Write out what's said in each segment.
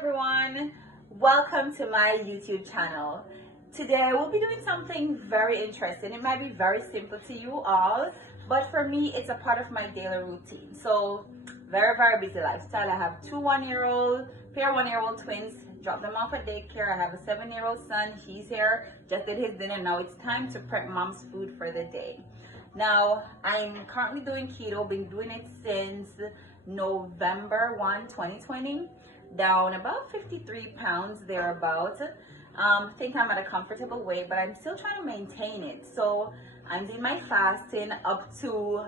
everyone, welcome to my YouTube channel. Today we'll be doing something very interesting. It might be very simple to you all, but for me it's a part of my daily routine. So very busy lifestyle. I have two 1-year-old, pair 1-year-old twins, drop them off at daycare. I have a 7-year-old son, he's here, just did his dinner. Now it's time to prep mom's food for the day. Now I'm currently doing keto, been doing it since November 1, 2020. Down about 53 pounds thereabout. Think I'm at a comfortable weight, but I'm still trying to maintain it. So I'm doing my fasting up to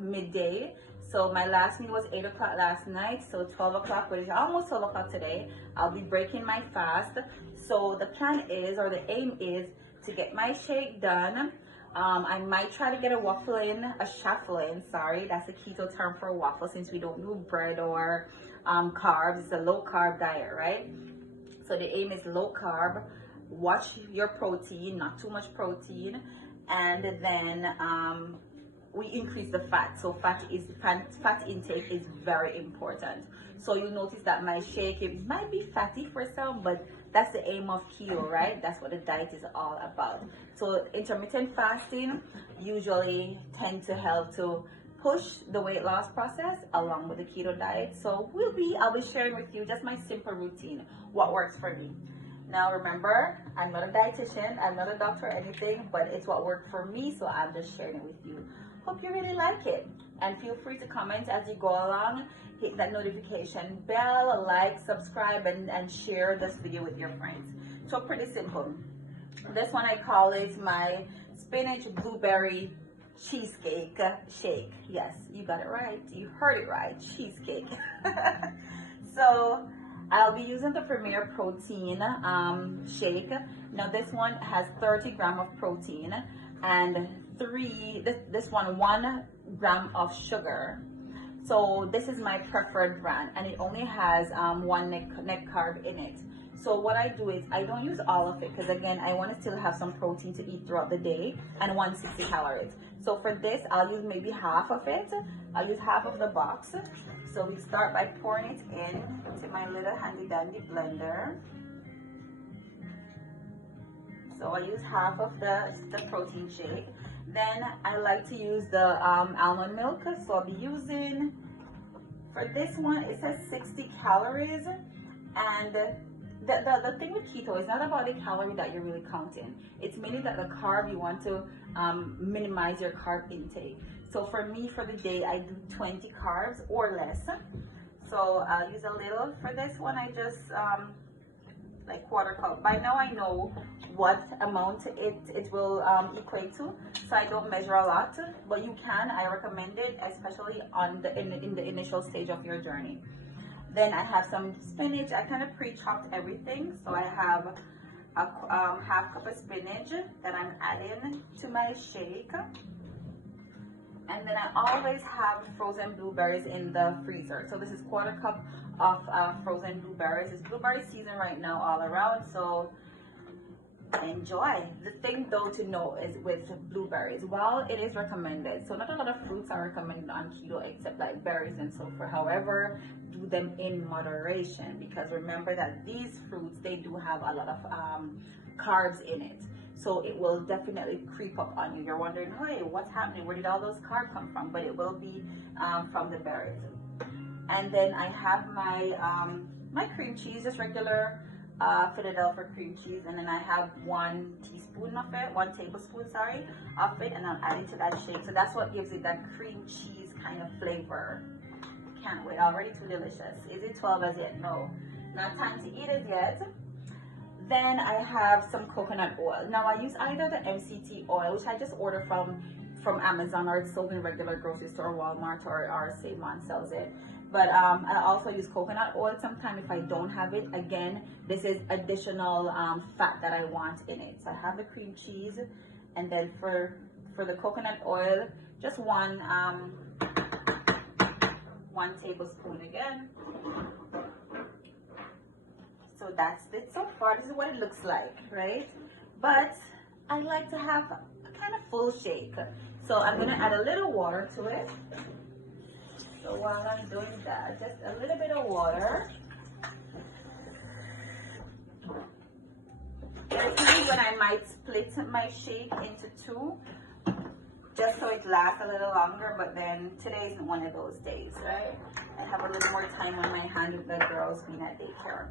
midday. So my last meal was 8 o'clock last night, so 12 o'clock, which is almost 12 o'clock today. I'll be breaking my fast. So the plan is, or the aim is, to get my shake done. I might try to get a waffle in, a shuffle in, sorry, that's a keto term for a waffle since we don't do bread or carbs. It's a low carb diet, right? So the aim is low carb, watch your protein, not too much protein, and then we increase the fat. So fat intake is very important. So you'll notice that my shake, it might be fatty for some, but that's the aim of keto, right? That's what the diet is all about. So intermittent fasting usually tend to help to push the weight loss process along with the keto diet. So I'll be sharing with you just my simple routine, what works for me. Now remember, I'm not a dietitian, I'm not a doctor or anything, but it's what worked for me, so I'm just sharing it with you. Hope you really like it, and feel free to comment as you go along. Hit that notification bell, like, subscribe, and share this video with your friends. So pretty simple. This one I call it my spinach blueberry cheesecake shake. Yes, you got it right. You heard it right. Cheesecake. So I'll be using the Premier Protein shake. Now this one has 30 grams of protein and 1 gram of sugar. So this is my preferred brand, and it only has 1 net carb in it. So what I do is I don't use all of it because again I want to still have some protein to eat throughout the day, and 160 calories. So for this I'll use maybe half of it. I'll use half of the box. So we start by pouring it into my little handy dandy blender. So I use half of the protein shake. Then I like to use the almond milk. So I'll be using, for this one, it says 60 calories. And the thing with keto is not about the calorie that you're really counting. It's mainly that the carb, you want to minimize your carb intake. So for me, for the day, I do 20 carbs or less. So I'll use a little. For this one, I just like quarter cup. By now I know what amount it will equate to, so I don't measure a lot, but you can. I recommend it, especially in the initial stage of your journey. Then I have some spinach. I kind of pre-chopped everything, so I have a half cup of spinach that I'm adding to my shake. And then I always have frozen blueberries in the freezer. So this is quarter cup of frozen blueberries. It's blueberry season right now all around, so enjoy. The thing though to know is with blueberries, while it is recommended, so not a lot of fruits are recommended on keto except like berries and so forth. However, do them in moderation, because remember that these fruits, they do have a lot of carbs in it. So it will definitely creep up on you. You're wondering, hey, what's happening? Where did all those carbs come from? But it will be from the berries. And then I have my my cream cheese, just regular Philadelphia cream cheese. And then I have 1 tablespoon of it, and I'll add it to that shake. So that's what gives it that cream cheese kind of flavor. Can't wait, already too delicious. Is it 12 as yet? No, not time to eat it yet. Then I have some coconut oil. Now I use either the MCT oil, which I just order from Amazon, or it's sold in regular grocery store, Walmart, or Save-On sells it. But I also use coconut oil sometimes if I don't have it. Again, this is additional fat that I want in it. So I have the cream cheese, and then for the coconut oil, just 1 tablespoon again. So that's it so far. This is what it looks like, right? But I like to have a kind of full shake. So I'm gonna add a little water to it. So while I'm doing that, just a little bit of water. I might split my shake into two just so it lasts a little longer, but then today isn't one of those days, right? I have a little more time on my hand with the girls being at daycare.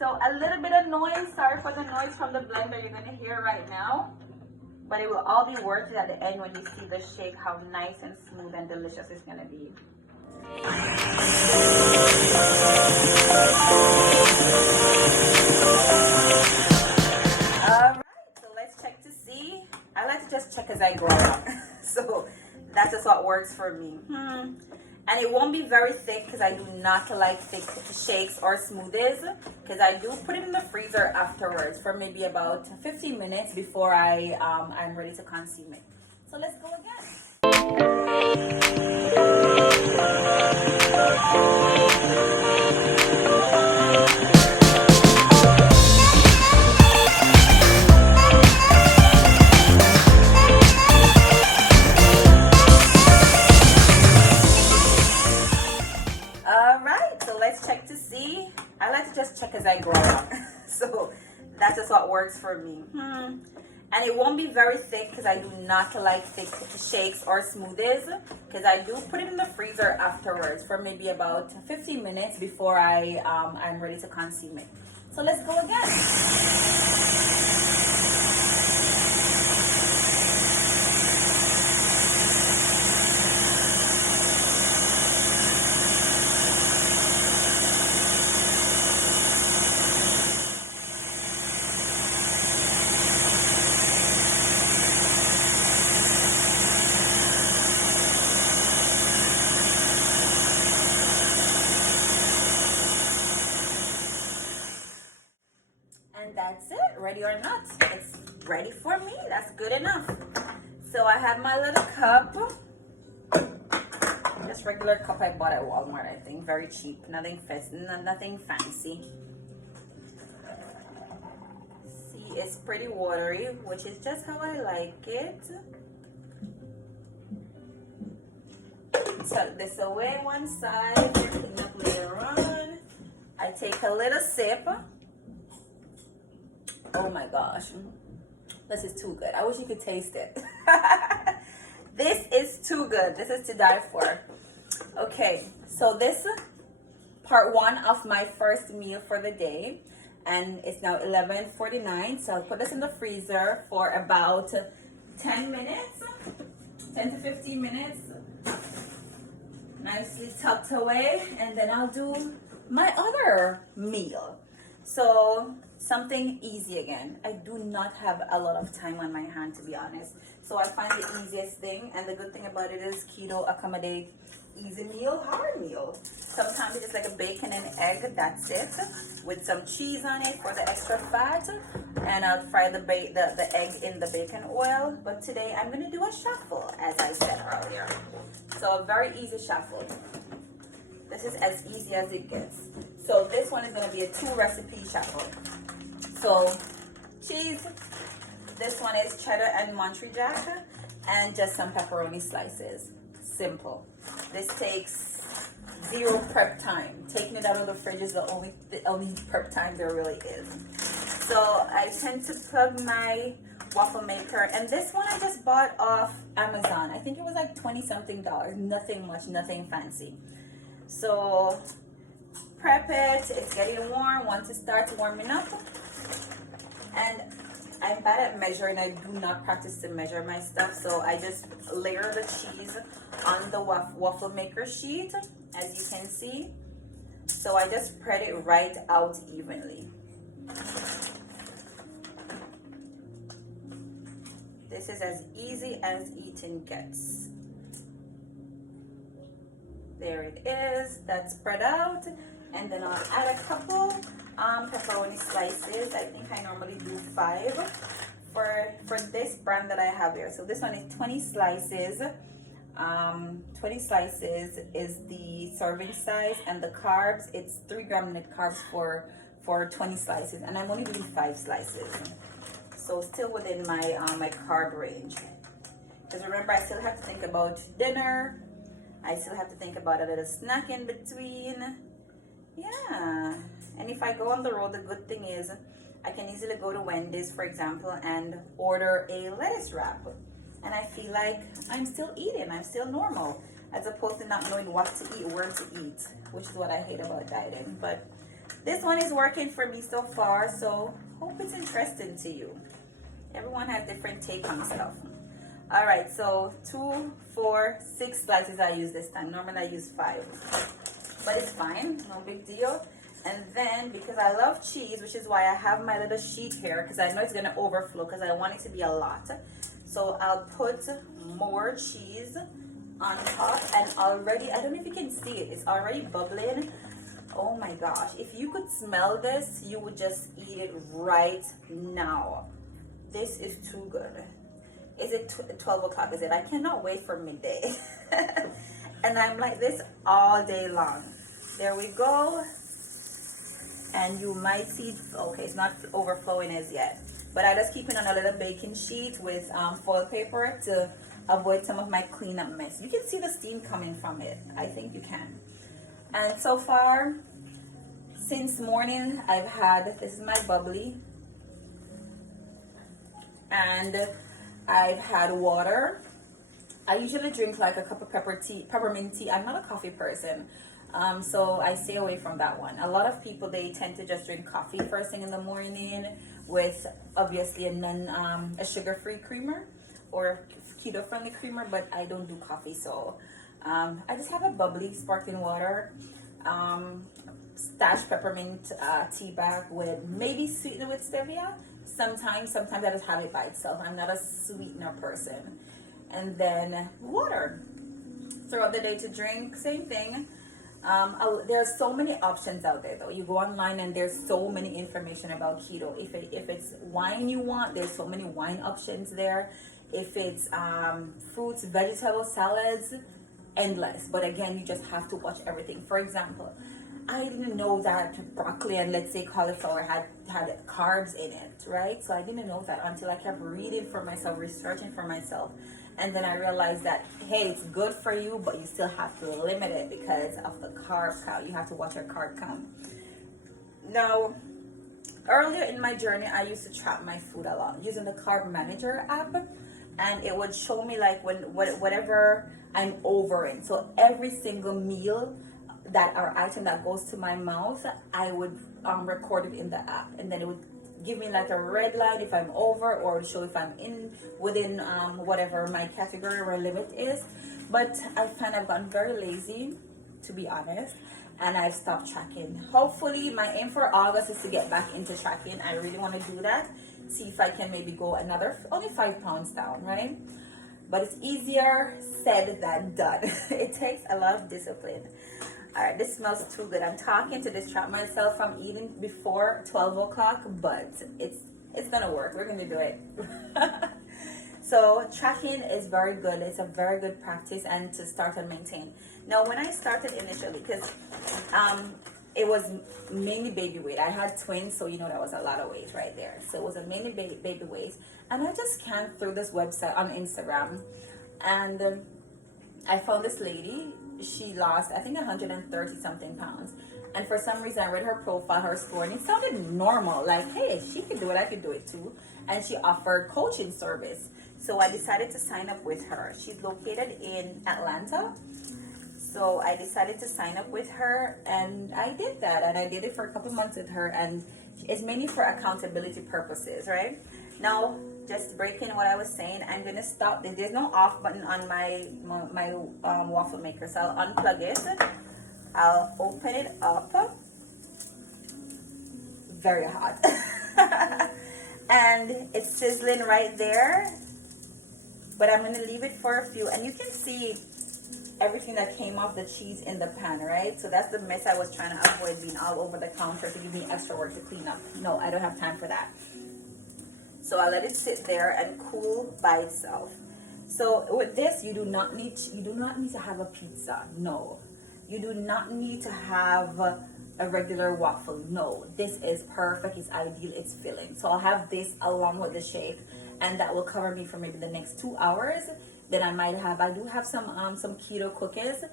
So a little bit of noise, sorry for the noise from the blender you're gonna hear right now, but it will all be worth it at the end when you see the shake, how nice and smooth and delicious it's gonna be. Alright, so let's check to see. I like to just check as I go along. So that's just what works for me. And it won't be very thick because I do not like thick shakes or smoothies, because I do put it in the freezer afterwards for maybe about 15 minutes before I'm ready to consume it. So let's go again. I like to just check as I go along. So that's just what works for me. And it won't be very thick because I do not like thick shakes or smoothies, because I do put it in the freezer afterwards for maybe about 15 minutes before I'm ready to consume it. So let's go again. And that's it, ready or not, it's ready for me. That's good enough. So I have my little cup, just regular cup I bought at Walmart, I think, very cheap, nothing fancy. See, it's pretty watery, which is just how I like it. Tuck this away one side, clean up later on. I take a little sip. Oh my gosh, this is too good. I wish you could taste it. This is too good. This is to die for. Okay, so this part one of my first meal for the day, and it's now 11:49. So I'll put this in the freezer for about 10 minutes, 10 to 15 minutes, nicely tucked away, and then I'll do my other meal. So something easy again. I do not have a lot of time on my hand, to be honest. So I find the easiest thing, and the good thing about it is keto accommodates easy meal, hard meal. Sometimes it's just like a bacon and egg, that's it, with some cheese on it for the extra fat, and I'll fry the egg in the bacon oil. But today I'm gonna do a shuffle, as I said earlier. So a very easy shuffle. This is as easy as it gets. So this one is gonna be a 2-recipe shuffle. So cheese, this one is cheddar and Montreal, and just some pepperoni slices. Simple. This takes 0 prep time. Taking it out of the fridge is the only prep time there really is. So I tend to plug my waffle maker, and this one I just bought off Amazon. I think it was like $20-something. Nothing much, nothing fancy. So prep it, it's getting warm. Once it starts warming up, and I'm bad at measuring, I do not practice to measure my stuff, so I just layer the cheese on the waffle maker sheet, as you can see. So I just spread it right out evenly. This is as easy as eating gets. There it is, that's spread out. And then I'll add a couple pepperoni slices. I think I normally do 5 for this brand that I have here. So this one is 20 slices. 20 slices is the serving size, and the carbs, it's 3 gram net carbs for 20 slices, and I'm only doing 5 slices. So still within my my carb range. Because remember, I still have to think about dinner. I still have to think about a little snack in between. Yeah, and if I go on the road, the good thing is I can easily go to Wendy's, for example, and order a lettuce wrap. And I feel like I'm still eating, I'm still normal, as opposed to not knowing what to eat, where to eat, which is what I hate about dieting. But this one is working for me so far, so hope it's interesting to you. Everyone has different take on stuff. All right, so 2, 4, 6 slices I use this time. Normally I use 5, but it's fine, no big deal. And then because I love cheese, which is why I have my little sheet here, because I know it's gonna overflow because I want it to be a lot. So I'll put more cheese on top, and already, I don't know if you can see it, it's already bubbling. Oh my gosh, if you could smell this, you would just eat it right now. This is too good. Is it 12 o'clock? Is it? I cannot wait for midday. And I'm like this all day long. There we go. And you might see, okay, it's not overflowing as yet, but I just keep it on a little baking sheet with foil paper to avoid some of my cleanup mess. You can see the steam coming from it. I think you can. And so far, since morning, I've had, this is my bubbly, and I've had water. I usually drink like a cup of peppermint tea. I'm not a coffee person, so I stay away from that one. A lot of people, they tend to just drink coffee first thing in the morning with obviously a sugar-free creamer or keto-friendly creamer, but I don't do coffee, so I just have a bubbly sparkling water, stashed peppermint tea bag with maybe sweetened with stevia. Sometimes I just have it by itself. I'm not a sweetener person. And then water throughout the day to drink, same thing. There's so many options out there though. You go online and there's so many information about keto. If it's wine you want, there's so many wine options there. If it's fruits, vegetables, salads, endless. But again, you just have to watch everything. For example, I didn't know that broccoli and let's say cauliflower had carbs in it, right? So I didn't know that until I kept reading for myself, researching for myself. And then I realized that, hey, it's good for you, but you still have to limit it because of the carb count. You have to watch your carb count. Now, earlier in my journey, I used to track my food a lot using the Carb Manager app. And it would show me like whatever I'm over in. So every single meal that or item that goes to my mouth, I would record it in the app, and then it would give me like a red light if I'm over, or show if I'm within whatever my category or limit is. But I find I've gotten very lazy, to be honest, and I've stopped tracking. Hopefully my aim for August is to get back into tracking. I really want to do that, see if I can maybe go another only 5 pounds down, right? But it's easier said than done. It takes a lot of discipline. All right, this smells too good. I'm talking to distract myself from eating before 12 o'clock, but it's gonna work. We're gonna do it. So tracking is very good. It's a very good practice and to start and maintain. Now, when I started initially, because it was mainly baby weight. I had twins, so you know that was a lot of weight right there. So it was a mainly baby weight. And I just scanned through this website on Instagram, and I found this lady. She lost, I think, 130 something pounds. And for some reason, I read her profile, her score, and it sounded normal. Like, hey, if she can do it, I can do it too. And she offered coaching service. So I decided to sign up with her. She's located in Atlanta. So I decided to sign up with her, and I did that. And I did it for a couple months with her. And it's mainly for accountability purposes, right? Now, just breaking what I was saying, I'm gonna stop. There's no off button on my waffle maker, so I'll unplug it. I'll open it up. Very hot. And it's sizzling right there. But I'm gonna leave it for a few, and you can see everything that came off the cheese in the pan, right? So that's the mess I was trying to avoid, being all over the counter to give me extra work to clean up. No, I don't have time for that. So I let it sit there and cool by itself. So with this, you do not need to have a pizza. No, you do not need to have a regular waffle. No, this is perfect. It's ideal. It's filling. So I'll have this along with the shake, and that will cover me for maybe the next 2 hours. Then I do have some keto cookies.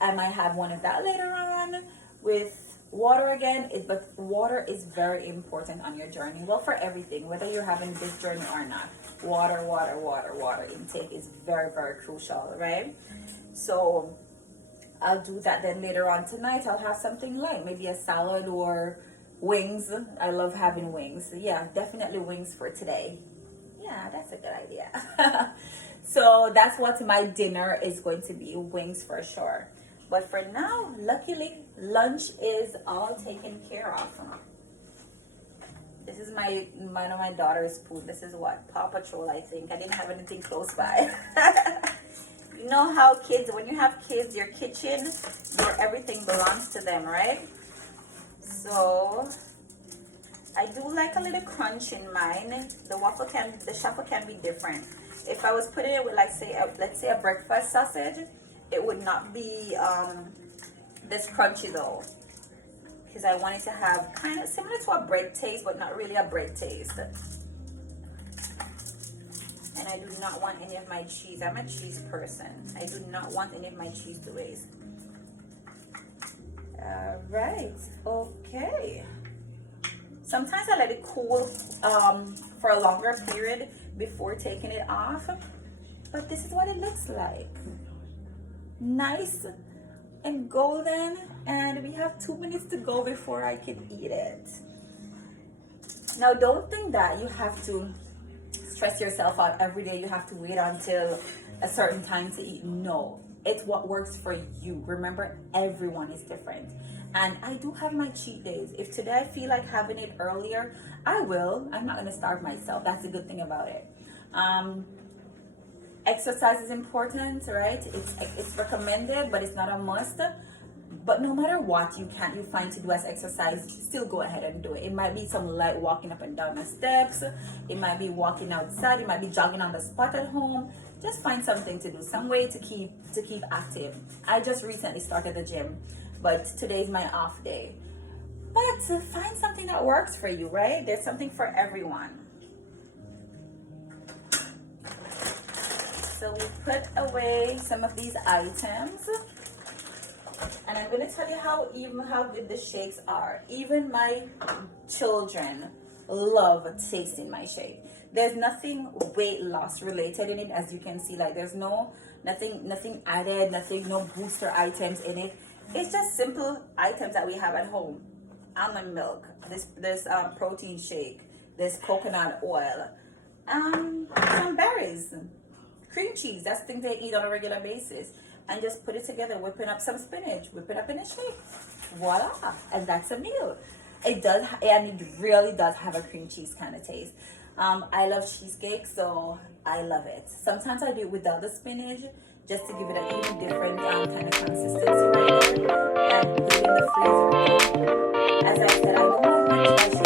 I might have one of that later on with Water again, but water is very important on your journey. Well, for everything, whether you're having this journey or not, water intake is very, very crucial, right? So I'll do that then later on tonight. I'll have something light, maybe a salad or wings. I love having wings. Yeah, definitely wings for today. Yeah, that's a good idea. So that's what my dinner is going to be, wings for sure. But for now, luckily, lunch is all taken care of. This is one of my daughter's food. This is what? Paw Patrol, I think. I didn't have anything close by. You know how kids, when you have kids, your kitchen, your everything belongs to them, right? So I do like a little crunch in mine. The shuffle can be different. If I was putting it with, like, let's say a breakfast sausage, it would not be this crunchy though, because I want it to have kind of similar to a bread taste, but not really a bread taste. And I do not want any of my cheese. I'm a cheese person. I do not want any of my cheese to waste. All right. Okay. Sometimes I let it cool for a longer period before taking it off. But this is what it looks like. Nice and golden. And we have 2 minutes to go before I can eat it. Now, don't think that you have to stress yourself out every day. You have to wait until a certain time to eat. No, it's what works for you. Remember, everyone is different. And I do have my cheat days. If today I feel like having it earlier, I will. I'm not going to starve myself. That's the good thing about it. Exercise is important, right? It's recommended, but it's not a must. But no matter what you find to do as exercise, still go ahead and do it. It might be some light walking up and down the steps. It might be walking outside. It might be jogging on the spot at home. Just find something to do, some way to keep active. I just recently started the gym, but today's my off day. But find something that works for you, right? There's something for everyone. So we put away some of these items. And I'm going to tell you how good the shakes are. Even my children love tasting my shake. There's nothing weight loss related in it, as you can see. Like, there's nothing added, no booster items in it. It's just simple items that we have at home. Almond milk, this protein shake, this coconut oil, some berries, cream cheese. That's things they eat on a regular basis. And just put it together, whipping up some spinach, whip it up in a shake. Voila, and that's a meal. It does, and it really does have a cream cheese kind of taste. I love cheesecake, so I love it. Sometimes I do it without the spinach, just to give it an even different kind of consistency right there. And put it in the freezer. As I said, I don't have much vegetables.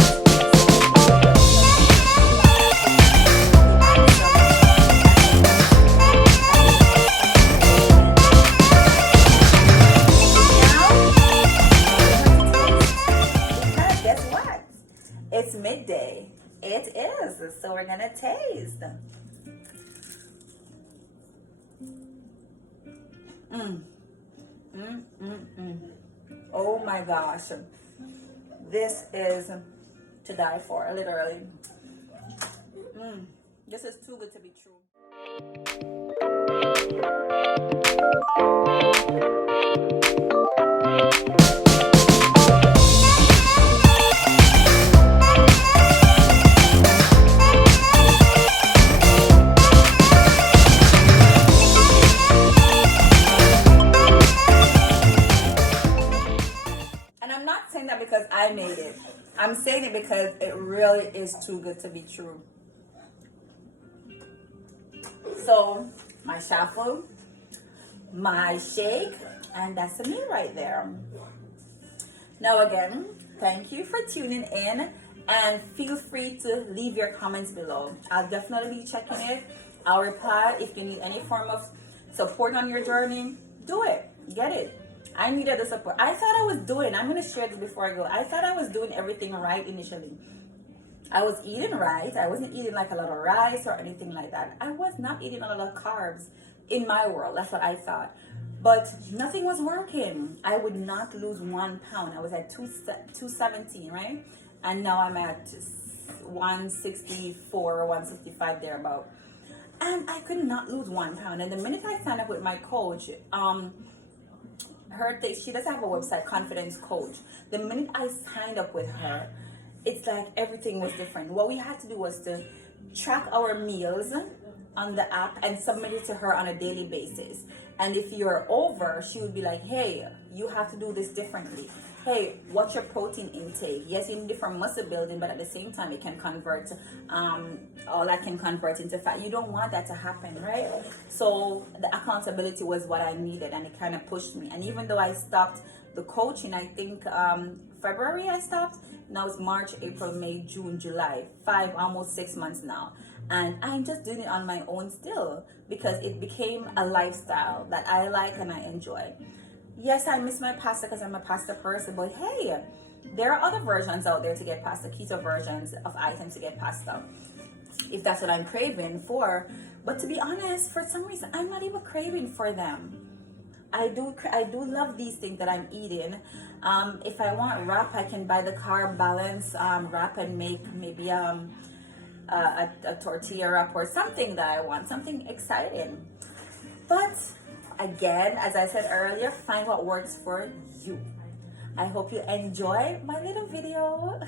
It's midday. It is. So we're gonna taste. Oh my gosh. This is to die for, literally. This is too good to be true. Because I made it. I'm saying it because it really is too good to be true. So, my shuffle, my shake, and that's a meal right there. Now again, thank you for tuning in, and feel free to leave your comments below. I'll definitely be checking it. I'll reply. If you need any form of support on your journey, do it. Get it. I needed the support. I thought I was doing, I'm going to share this before I go. I thought I was doing everything right initially. I was eating right. I wasn't eating like a lot of rice or anything like that. I was not eating a lot of carbs. in my world. That's what I thought. But nothing was working. I would not lose 1 pound. I was at 217, right? And now I'm at 164 or 165 thereabout. And I could not lose 1 pound. And the minute I signed up with my coach, she does have a website, Confidence Coach. The minute I signed up with her, it's like everything was different. What we had to do was to track our meals on the app and submit it to her on a daily basis. And if you're over, she would be like, hey, you have to do this differently. Hey, what's your protein intake? Yes, you need it for muscle building, but at the same time, it can convert, all that can convert into fat. You don't want that to happen, right? So the accountability was what I needed, and it kind of pushed me. And even though I stopped the coaching, I think February I stopped. Now it's March, April, May, June, July, almost 6 months now. And I'm just doing it on my own still because it became a lifestyle that I like and I enjoy. Yes, I miss my pasta because I'm a pasta person, but hey, there are other versions out there to get pasta, keto versions of items to get pasta, if that's what I'm craving for. But to be honest, for some reason, I'm not even craving for them. I do love these things that I'm eating. If I want wrap, I can buy the carb balance wrap and make maybe a tortilla wrap or something that I want, something exciting. But again, as I said earlier, find what works for you. I hope you enjoy my little video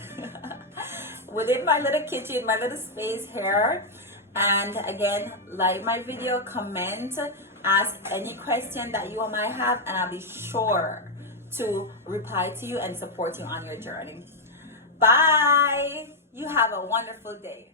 within my little kitchen, my little space here. And again, like my video, comment, ask any question that you might have, and I'll be sure to reply to you and support you on your journey. Bye. You have a wonderful day.